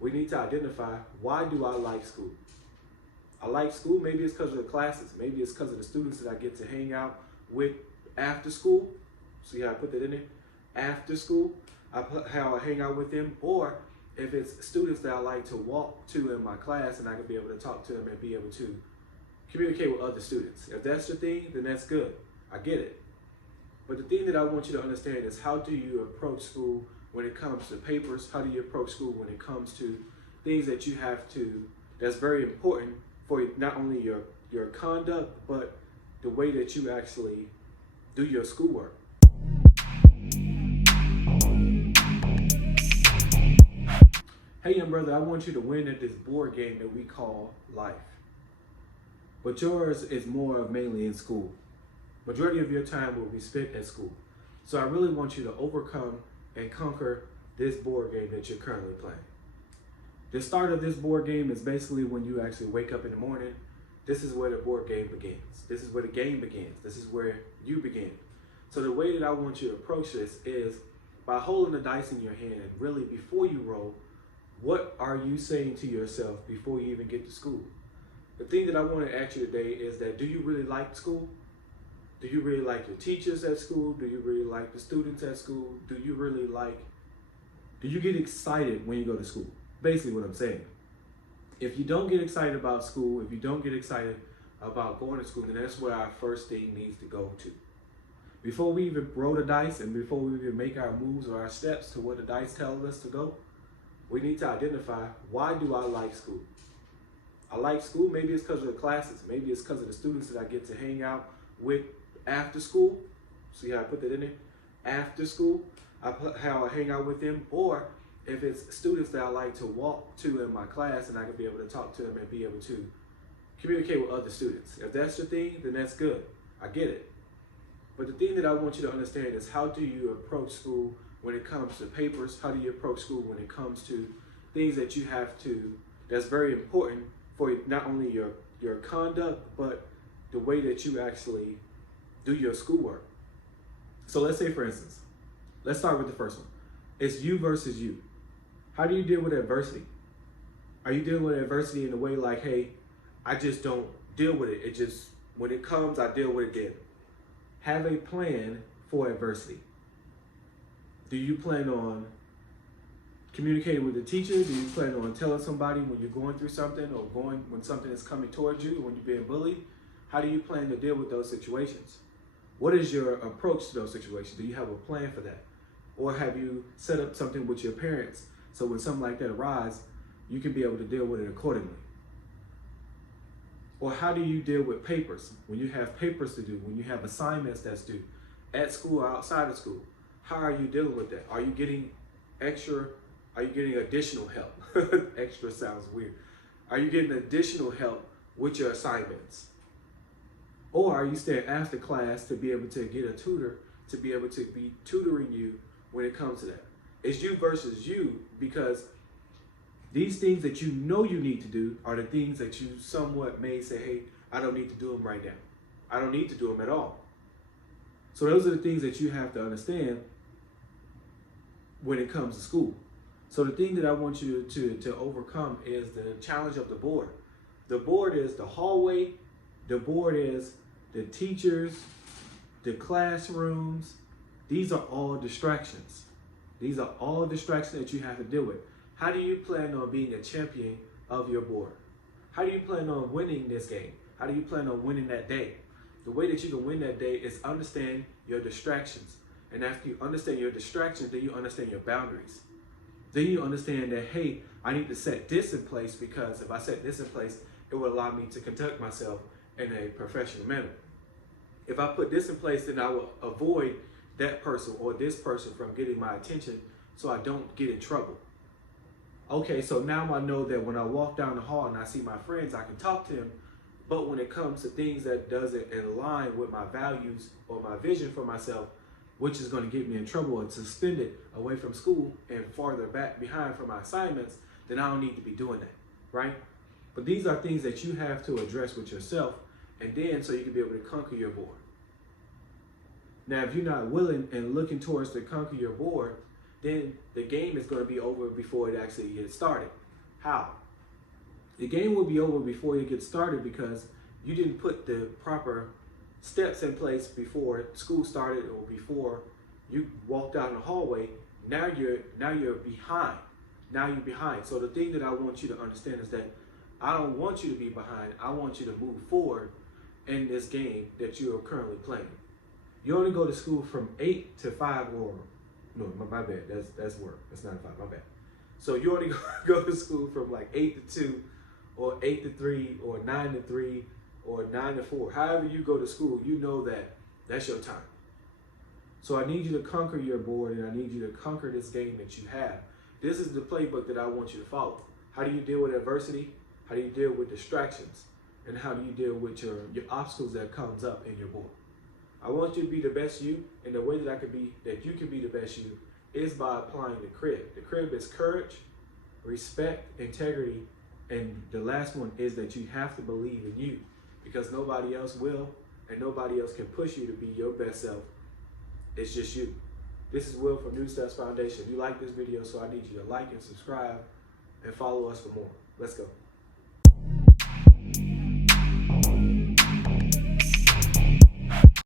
we need to identify, why do I like school? I like school, maybe it's because of the classes, maybe it's because of the students that I get to hang out with after school. See how I put that in there? After school, how I hang out with them, or if it's students that I like to walk to in my class and I can be able to talk to them and be able to communicate with other students. If that's your thing, then that's good. I get it. But the thing that I want you to understand is, how do you approach school when it comes to papers? How do you approach school when it comes to things that you have to, that's very important for not only your conduct, but the way that you actually do your schoolwork. Hey young brother, I want you to win at this board game that we call life. But yours is more of mainly in school. Majority of your time will be spent at school. So I really want you to overcome and conquer this board game that you're currently playing. The start of this board game is basically when you actually wake up in the morning. This is where the board game begins. This is where the game begins. This is where you begin. So the way that I want you to approach this is by holding the dice in your hand, and really before you roll, what are you saying to yourself before you even get to school? The thing that I want to ask you today is that, do you really like school? Do you really like your teachers at school? Do you really like the students at school? Do you get excited when you go to school? Basically what I'm saying. If you don't get excited about school, if you don't get excited about going to school, then that's where our first thing needs to go to. Before we even roll the dice and before we even make our moves or our steps to where the dice tell us to go, we need to identify, why do I like school? I like school, maybe it's because of the classes, maybe it's because of the students that I get to hang out with after school. See how I put that in there? After school, how I hang out with them, or if it's students that I like to walk to in my class and I can be able to talk to them and be able to communicate with other students. If that's your thing, then that's good. I get it. But the thing that I want you to understand is, how do you approach school when it comes to papers? How do you approach school when it comes to things that you have to, that's very important for not only your conduct, but the way that you actually do your schoolwork. So let's say, for instance, let's start with the first one. It's you versus you. How do you deal with adversity? Are you dealing with adversity in a way like, hey, I just don't deal with it. It just, when it comes, I deal with it then. Have a plan for adversity. Do you plan on communicating with the teacher? Do you plan on telling somebody when you're going through something, or when something is coming towards you, when you're being bullied? How do you plan to deal with those situations? What is your approach to those situations? Do you have a plan for that? Or have you set up something with your parents so when something like that arises, you can be able to deal with it accordingly? Or how do you deal with papers? When you have papers to do, when you have assignments that's due at school or outside of school, how are you dealing with that? Are you getting additional help? Extra sounds weird. Are you getting additional help with your assignments? Or are you staying after class to be able to get a tutor to be able to be tutoring you when it comes to that? It's you versus you, because these things that you know you need to do are the things that you somewhat may say, hey, I don't need to do them right now. I don't need to do them at all. So those are the things that you have to understand when it comes to school. So the thing that I want you to overcome is the challenge of the board. The board is the hallway. The board is the teachers, the classrooms. These are all distractions. These are all distractions that you have to deal with. How do you plan on being a champion of your board? How do you plan on winning this game? How do you plan on winning that day? The way that you can win that day is understand your distractions. And after you understand your distractions, then you understand your boundaries. Then you understand that, hey, I need to set this in place, because if I set this in place, it will allow me to conduct myself in a professional manner. If I put this in place, then I will avoid that person or this person from getting my attention, so I don't get in trouble. Okay, so now I know that when I walk down the hall and I see my friends, I can talk to them. But when it comes to things that doesn't align with my values or my vision for myself, which is going to get me in trouble and suspended away from school and farther back behind from my assignments, then I don't need to be doing that, right? But these are things that you have to address with yourself, and then so you can be able to conquer your board. Now, if you're not willing and looking towards to conquer your board, then the game is going to be over before it actually gets started. How? The game will be over before you get started because you didn't put the proper steps in place before school started or before you walked out in the hallway. Now you're behind. Now you're behind. So the thing that I want you to understand is that I don't want you to be behind. I want you to move forward in this game that you are currently playing. You only go to school from 8 to 5 or, no, my bad, that's work. That's 9 to 5, my bad. So you only go to school from like 8 to 2 or 8 to 3 or 9 to 3 or 9 to 4. However you go to school, you know that that's your time. So I need you to conquer your board and I need you to conquer this game that you have. This is the playbook that I want you to follow. How do you deal with adversity? How do you deal with distractions? And how do you deal with your obstacles that comes up in your board? I want you to be the best you, and the way that you can be the best you is by applying the crib. The crib is courage, respect, integrity, and the last one is that you have to believe in you because nobody else will and nobody else can push you to be your best self. It's just you. This is Will from New Steps Foundation. If you like this video, so I need you to like and subscribe and follow us for more. Let's go.